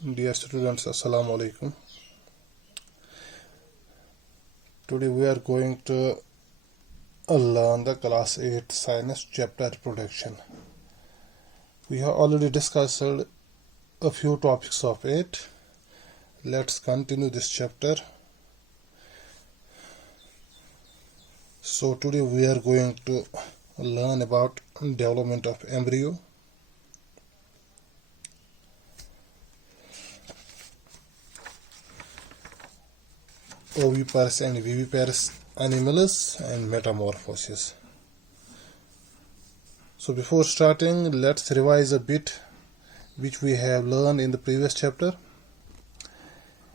Dear students, Assalamu alaikum. Today we are going to learn the class 8 science chapter reproduction. We have already discussed a few topics of it. Let's continue this chapter. So today we are going to learn about development of embryo. Oviparous and viviparous animals and metamorphosis. So before starting, let's revise a bit which we have learned in the previous chapter.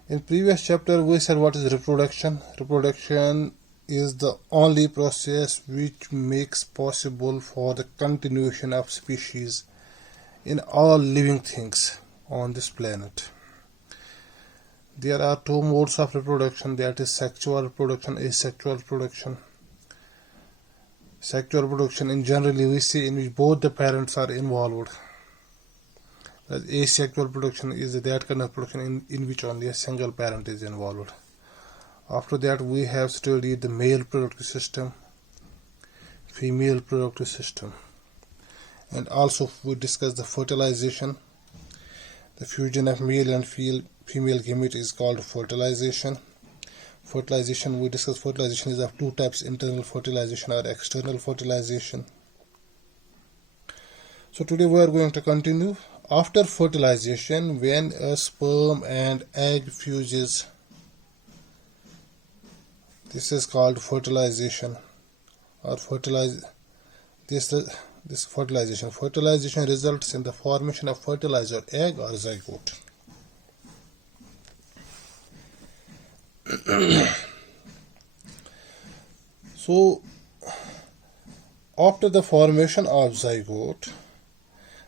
In previous chapter we said what is reproduction. Reproduction is the only process which makes possible for the continuation of species in all living things on this planet. There are two modes of reproduction, that is sexual reproduction, asexual reproduction. Sexual reproduction in generally we see in which both the parents are involved. Asexual reproduction is that kind of reproduction in which only a single parent is involved. After that we have studied the male reproductive system, female reproductive system, and also we discussed the fertilization. The fusion of male and female gamete is called fertilization. Fertilization, we discussed fertilization is of two types, internal fertilization or external fertilization. So today we are going to continue. After fertilization, when a sperm and egg fuses, this is called fertilization or this fertilization. Fertilization results in the formation of fertilizer egg or zygote. So after the formation of zygote,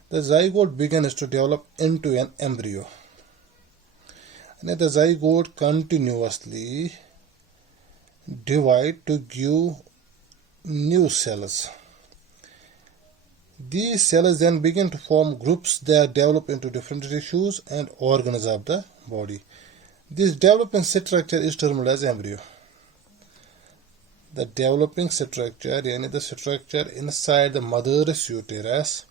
the zygote begins to develop into an embryo, and the zygote continuously divide to give new cells. These cells then begin to form groups that develop into different tissues and organs of the body. This developing structure is termed as embryo. The developing structure, yani the structure inside the mother's uterus,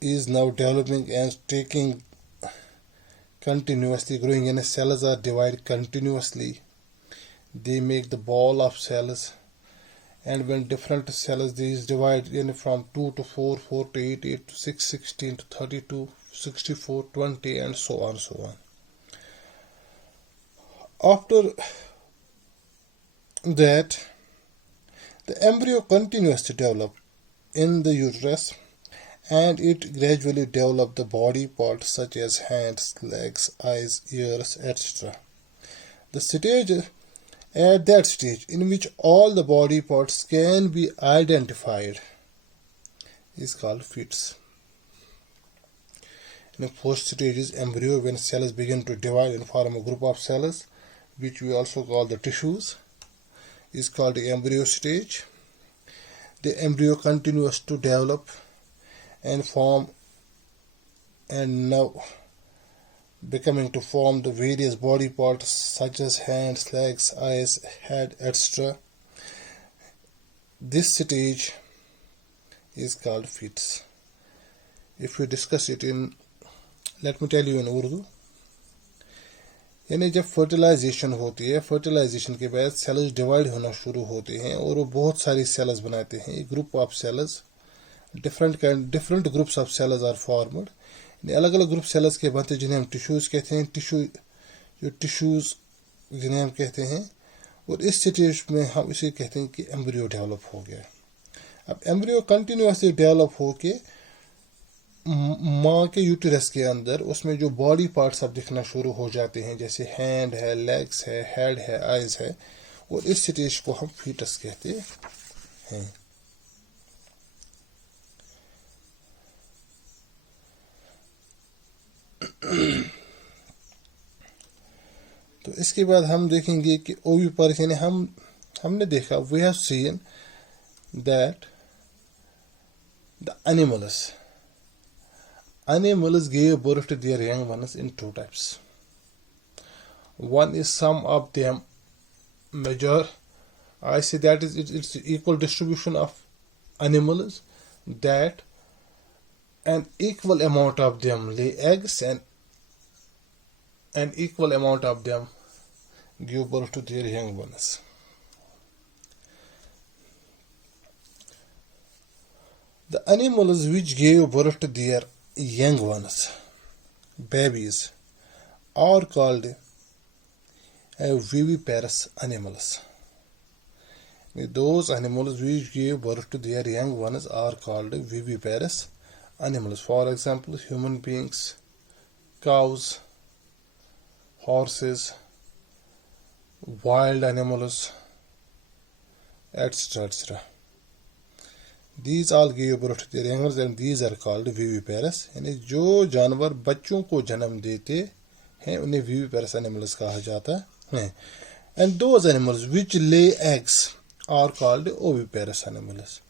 is now developing and taking continuously, growing, and cells are divided continuously. They make the ball of cells, and when different cells these divide from 2 to 4, 4 to 8, 8 to 6, 16 to 32, 64, 20, and so on, so on. After that, the embryo continues to develop in the uterus, and it gradually develops the body parts such as hands, legs, eyes, ears, etc. At that stage in which all the body parts can be identified is called fetus. In the first stage is embryo, when cells begin to divide and form a group of cells, which we also call the tissues, is called the embryo stage. The embryo continues to develop and form, and now becoming to form the various body parts such as hands, legs, eyes, head, etc. This stage is called fetus. If we discuss it in, let me tell you in Urdu, यानी जब fertilisation होती है, fertilisation के बाद sales divide होना शुरू होते हैं और वो बहुत सारी सेल्स बनाते हैं. Group of cells, different groups of cells are formed. अलग अलग ग्रुप सेल्स के बनते जिन्हें हम टिश्यूज कहते हैं. टिश्यूज जिन्हें हम कहते हैं, और इस स्टेज में हम इसे कहते हैं कि एम्ब्रियो डेवलप हो गया. अब एम्ब्रियो कंटिन्यूसली डेवलप होके माँ के यूटेरस के अंदर उसमें जो बॉडी पार्ट्स अब दिखना शुरू हो जाते हैं, जैसे हैंड है, लेग्स है, हेड है, आइज है, और इस स्टेज को हम फीटस कहते हैं. तो इसके बाद हम देखेंगे कि ओविपारस, यानी हमने देखा, we have seen that the animals animals gave birth to their young ones in two types. One is some of them major. I say that is it's equal distribution of animals, that an equal amount of them lay eggs and an equal amount of them give birth to their young ones. The animals which gave birth to their young ones, babies, are called viviparous animals. Those animals which give birth to their young ones are called viviparous animals. For example, human beings, cows, horses, wild animals, etc. etc. These all give birth to their young ones and these are called viviparous. यानी जो जानवर बच्चों को जन्म देते हैं उन्हें viviparous animals कहा जाता है. And those animals which lay eggs are called oviparous animals.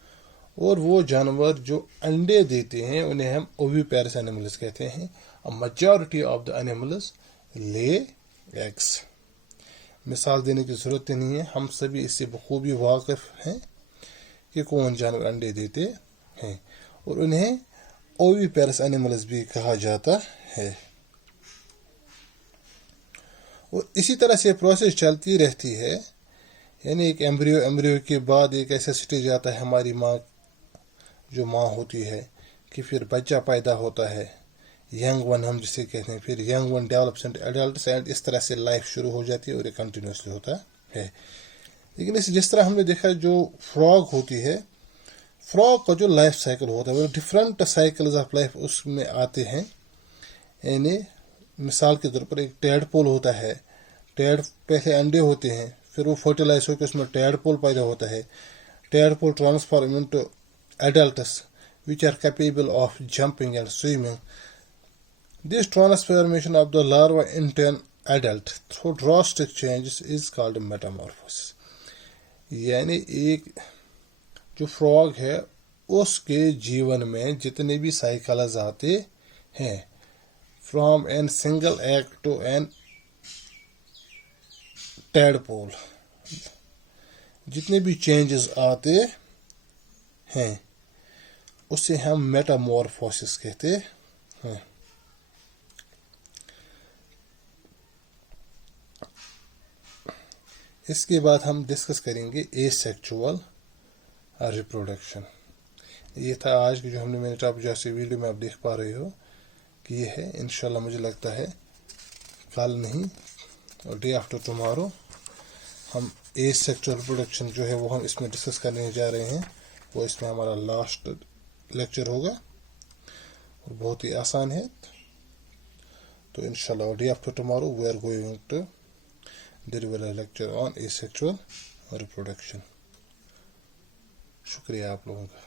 और वो जानवर जो अंडे देते हैं उन्हें हम oviparous animals कहते हैं. A majority of the animals lay eggs. मिसाल देने की ज़रूरत नहीं है, हम सभी इससे बखूबी वाकिफ हैं कि कौन जानवर अंडे देते हैं और उन्हें ओविपेरस एनिमल्स भी कहा जाता है. और इसी तरह से प्रोसेस चलती रहती है. यानी एक एम्ब्रियो के बाद एक ऐसा स्टेज आता है हमारी माँ जो माँ होती है कि फिर बच्चा पैदा होता है, यंग वन हम जिसे कहते हैं, फिर young one develops and adults and इस तरह से लाइफ शुरू हो जाती है और ये कंटिन्यूसली होता है. लेकिन इस जिस तरह हमने देखा जो फ्रॉग होती है, फ्रॉग का जो लाइफ साइकिल होता है वो डिफरेंट साइकिल्स ऑफ लाइफ उसमें आते हैं. यानी मिसाल के तौर पर एक टैडपोल होता है, टैड पहले अंडे होते हैं, फिर वो फर्टिलाइज होकर उसमें टैडपोल पैदा होता है. Tadpole transform into adults which are capable of jumping and swimming. This transformation of the larva into an adult through drastic changes is called metamorphosis. यानी एक जो फ्रॉग है उसके जीवन में जितने भी साइकिल्स आते हैं, from an single egg to an tadpole, जितने भी चेंजेस आते हैं उसे हम मेटामॉर्फोसिस कहते हैं. इसके बाद हम डिस्कस करेंगे एसेक्सुअल रिप्रोडक्शन. ये था आज की जो मैंने टॉपिक जैसे वीडियो में आप देख पा रहे हो कि ये है. इंशाल्लाह मुझे लगता है कल नहीं और डे आफ्टर टुमारो हम एसेक्सुअल रिप्रोडक्शन जो है वो हम इसमें डिस्कस करने जा रहे हैं. वो इसमें हमारा लास्ट लेक्चर होगा और बहुत ही आसान है. तो इंशाल्लाह day after tomorrow we are going to deliver a lecture on asexual reproduction. शुक्रिया आप लोगों का.